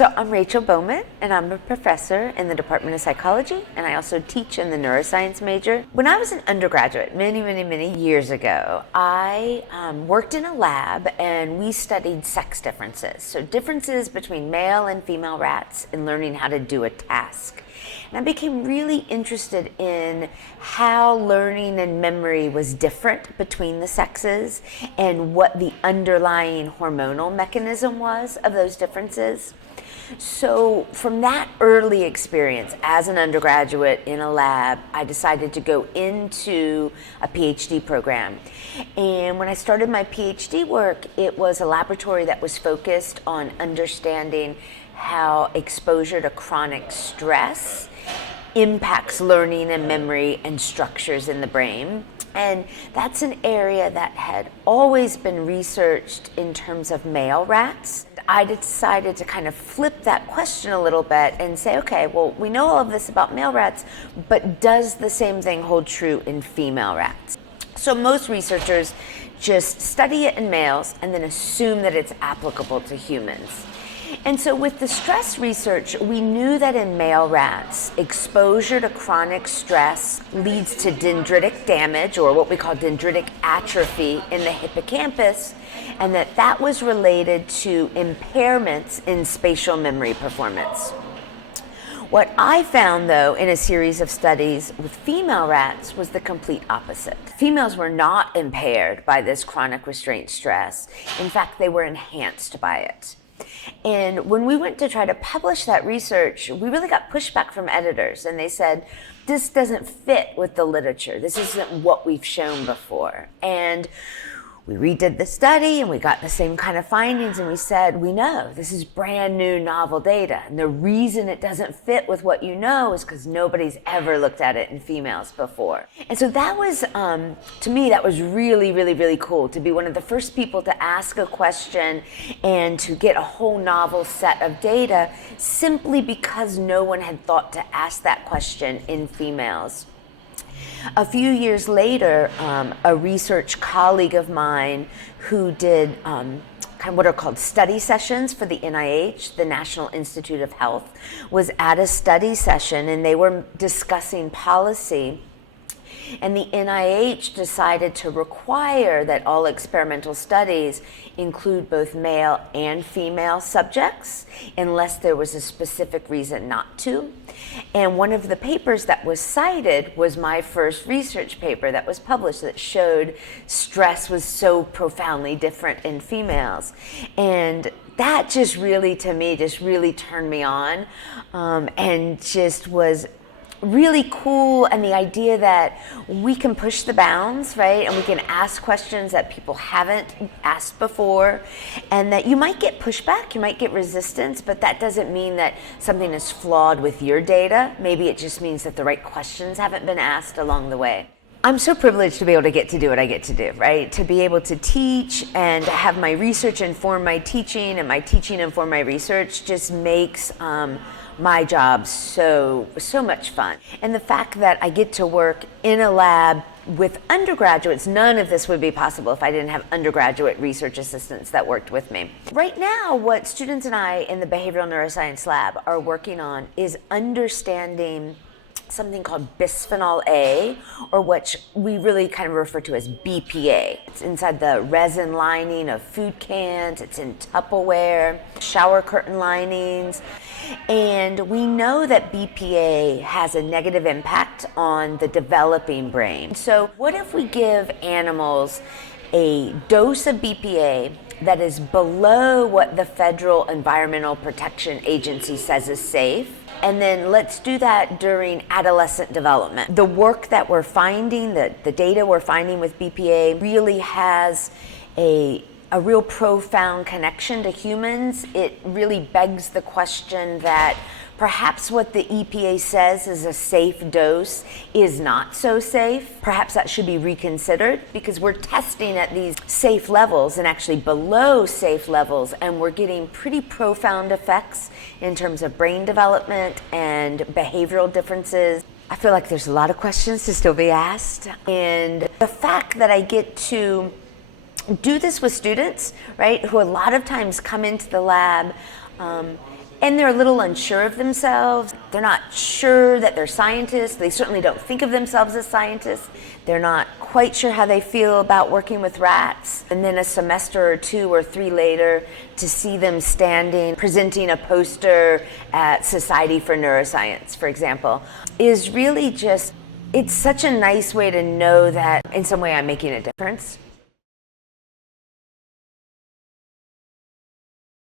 So I'm Rachel Bowman, and I'm a professor in the Department of Psychology, and I also teach in the neuroscience major. When I was an undergraduate many years ago, I worked in a lab and we studied sex differences. So differences between male and female rats in learning how to do a task. And I became really interested in how learning and memory was different between the sexes and what the underlying hormonal mechanism was of those differences. So from that early experience as an undergraduate in a lab, I decided to go into a PhD program. And when I started my PhD work, it was a laboratory that was focused on understanding how exposure to chronic stress impacts learning and memory and structures in the brain. And that's an area that had always been researched in terms of male rats. I decided to kind of flip that question a little bit and say, okay, well, we know all of this about male rats, but does the same thing hold true in female rats? So most researchers just study it in males and then assume that it's applicable to humans. And so with the stress research, we knew that in male rats, exposure to chronic stress leads to dendritic damage, or what we call dendritic atrophy in the hippocampus, and that was related to impairments in spatial memory performance. What I found, though, in a series of studies with female rats was the complete opposite. Females were not impaired by this chronic restraint stress. In fact, they were enhanced by it. And when we went to try to publish that research, we really got pushback from editors, and they said, this doesn't fit with the literature. This isn't what we've shown before. And we redid the study and we got the same kind of findings, and we said, we know this is brand new novel data. And the reason it doesn't fit with what you know is because nobody's ever looked at it in females before. And so that was, to me, that was really cool to be one of the first people to ask a question and to get a whole novel set of data simply because no one had thought to ask that question in females. A few years later, a research colleague of mine who did kind of what are called study sessions for the NIH, the National Institute of Health, was at a study session and they were discussing policy. And the NIH decided to require that all experimental studies include both male and female subjects unless there was a specific reason not to. And one of the papers that was cited was my first research paper that was published that showed stress was so profoundly different in females. And that just really, to me, just really turned me on and just was really cool, and the idea that we can push the bounds, right? And we can ask questions that people haven't asked before, and that you might get pushback, you might get resistance, but that doesn't mean that something is flawed with your data. Maybe it just means that the right questions haven't been asked along the way. I'm so privileged to be able to get to do what I get to do, right? To be able to teach and to have my research inform my teaching and my teaching inform my research just makes my job so much fun. And the fact that I get to work in a lab with undergraduates, none of this would be possible if I didn't have undergraduate research assistants that worked with me. Right now, what students and I in the behavioral neuroscience lab are working on is understanding something called bisphenol A, or what we really kind of refer to as BPA. It's inside the resin lining of food cans, it's in Tupperware, shower curtain linings, and we know that BPA has a negative impact on the developing brain. So what if we give animals a dose of BPA that is below what the Federal Environmental Protection Agency says is safe? And then let's do that during adolescent development. The work that we're finding, the data we're finding with BPA really has a real profound connection to humans. It really begs the question that perhaps what the EPA says is a safe dose is not so safe. Perhaps that should be reconsidered, because we're testing at these safe levels and actually below safe levels, and we're getting pretty profound effects in terms of brain development and behavioral differences. I feel like there's a lot of questions to still be asked, and the fact that I get to do this with students, right, who a lot of times come into the lab and they're a little unsure of themselves. They're not sure that they're scientists. They certainly don't think of themselves as scientists. They're not quite sure how they feel about working with rats. And then a semester or 2 or 3 later, to see them standing, presenting a poster at Society for Neuroscience, for example, is really just, it's such a nice way to know that in some way I'm making a difference.